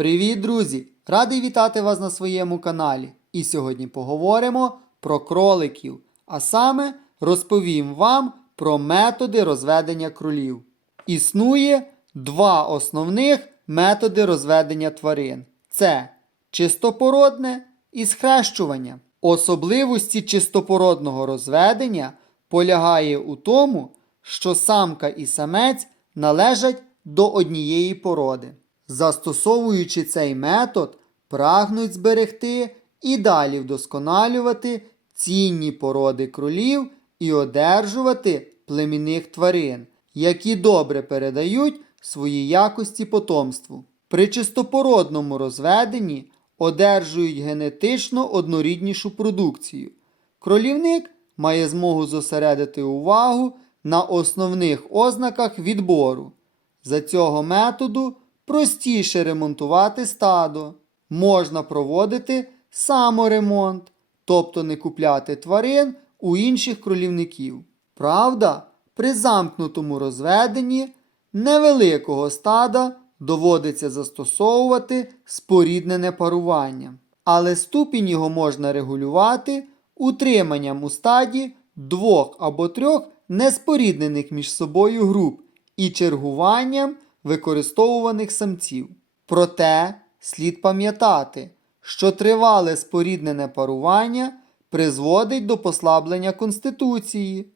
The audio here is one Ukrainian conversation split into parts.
Привіт, друзі! Радий вітати вас на своєму каналі. І сьогодні поговоримо про кроликів, а саме розповім вам про методи розведення кролів. Існує два основних методи розведення тварин: це чистопородне і схрещування. Особливості чистопородного розведення полягає у тому, що самка і самець належать до однієї породи. Застосовуючи цей метод, прагнуть зберегти і далі вдосконалювати цінні породи кролів і одержувати племінних тварин, які добре передають свої якості потомству. При чистопородному розведенні одержують генетично одноріднішу продукцію. Кролівник має змогу зосередити увагу на основних ознаках відбору. За цього методу простіше ремонтувати стадо, можна проводити саморемонт, тобто не купляти тварин у інших кролівників. Правда, при замкнутому розведенні невеликого стада доводиться застосовувати споріднене парування, але ступінь його можна регулювати утриманням у стаді двох або трьох неспоріднених між собою груп і чергуванням використовуваних самців. Проте слід пам'ятати, що тривале споріднене парування призводить до послаблення конституції,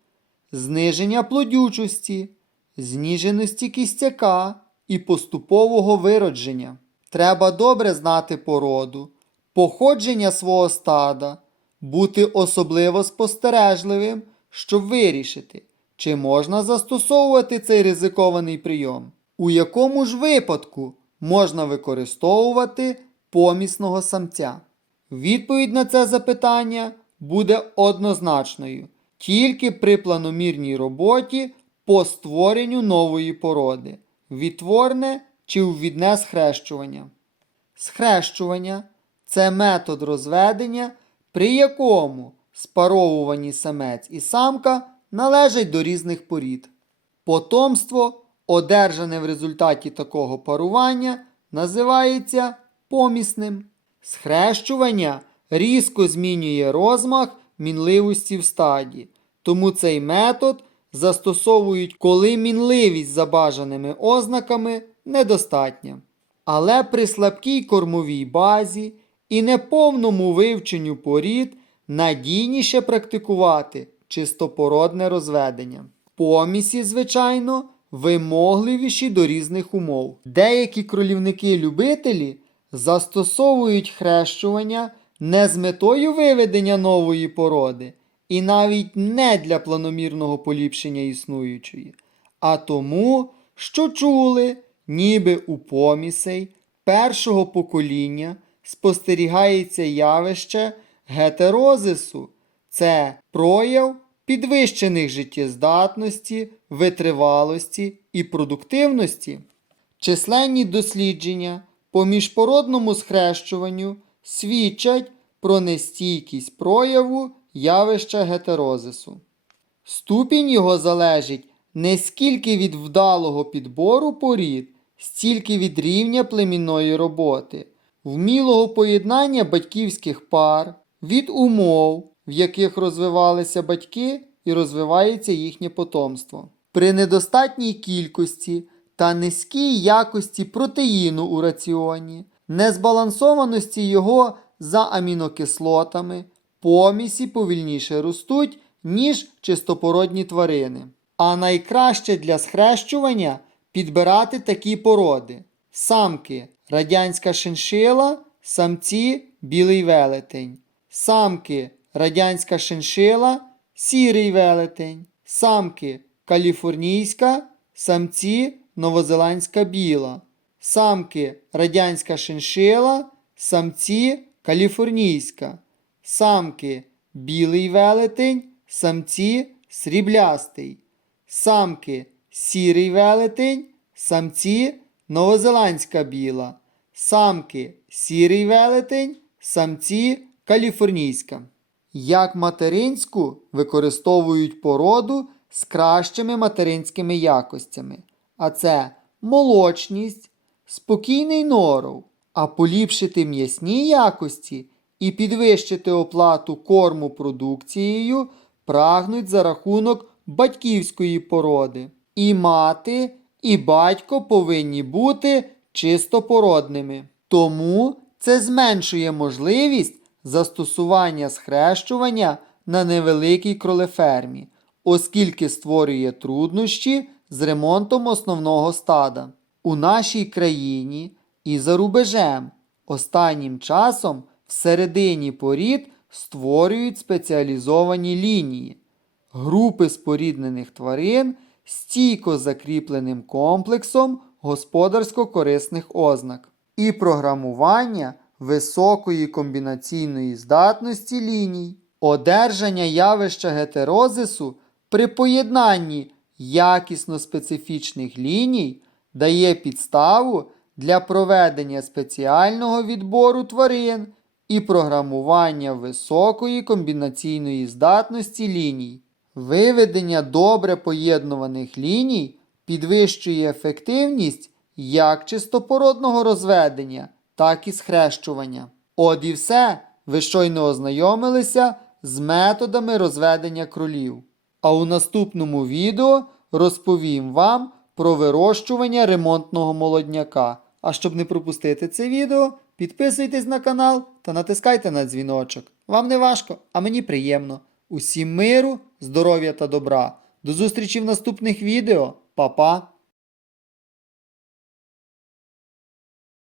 зниження плодючості, зніженості кістяка і поступового виродження. Треба добре знати породу, походження свого стада, бути особливо спостережливим, щоб вирішити, чи можна застосовувати цей ризикований прийом. У якому ж випадку можна використовувати помісного самця? Відповідь на це запитання буде однозначною тільки при планомірній роботі по створенню нової породи, відтворне чи ввідне схрещування. Схрещування це метод розведення, при якому спаровувані самець і самка належать до різних порід. Потомство, одержане в результаті такого парування, називається помісним. Схрещування різко змінює розмах мінливості в стаді, тому цей метод застосовують, коли мінливість за бажаними ознаками недостатня. Але при слабкій кормовій базі і неповному вивченню порід надійніше практикувати чистопородне розведення. Помісі, звичайно, вимогливіші до різних умов. Деякі кролівники-любителі застосовують хрещування не з метою виведення нової породи, і навіть не для планомірного поліпшення існуючої, а тому, що чули, ніби у помісей першого покоління спостерігається явище гетерозису. Це прояв підвищених життєздатності, витривалості і продуктивності. Численні дослідження по міжпородному схрещуванню свідчать про нестійкість прояву явища гетерозису. Ступінь його залежить не скільки від вдалого підбору порід, стільки від рівня племінної роботи, вмілого поєднання батьківських пар, від умов, в яких розвивалися батьки і розвивається їхнє потомство. При недостатній кількості та низькій якості протеїну у раціоні, незбалансованості його за амінокислотами, помісі повільніше ростуть, ніж чистопородні тварини. А найкраще для схрещування підбирати такі породи: самки радянська шиншила, самці білий велетень, самки радянська шиншила, сірий велетень, самки каліфорнійська, самці новозеландська біла, самки радянська шиншила, самці каліфорнійська, самки білий велетень, самці сріблястий, самки сірий велетень, самці новозеландська біла, самки сірий велетень, самці каліфорнійська. Як материнську використовують породу з кращими материнськими якостями, а це молочність, спокійний норов, а поліпшити м'ясні якості і підвищити оплату корму продукцією прагнуть за рахунок батьківської породи. І мати, і батько повинні бути чистопородними. Тому це зменшує можливість застосування схрещування на невеликій кролефермі, оскільки створює труднощі з ремонтом основного стада. У нашій країні і за рубежем останнім часом всередині порід створюють спеціалізовані лінії, групи споріднених тварин стійко закріпленим комплексом господарсько-корисних ознак і програмування високої комбінаційної здатності ліній, одержання явища гетерозису при поєднанні якісно специфічних ліній дає підставу для проведення спеціального відбору тварин і програмування високої комбінаційної здатності ліній. Виведення добре поєднуваних ліній підвищує ефективність як чистопородного розведення, так і схрещування. От і все, ви щойно ознайомилися з методами розведення кролів. А у наступному відео розповім вам про вирощування ремонтного молодняка. А щоб не пропустити це відео, підписуйтесь на канал та натискайте на дзвіночок. Вам не важко, а мені приємно. Усім миру, здоров'я та добра. До зустрічі в наступних відео. Па-па!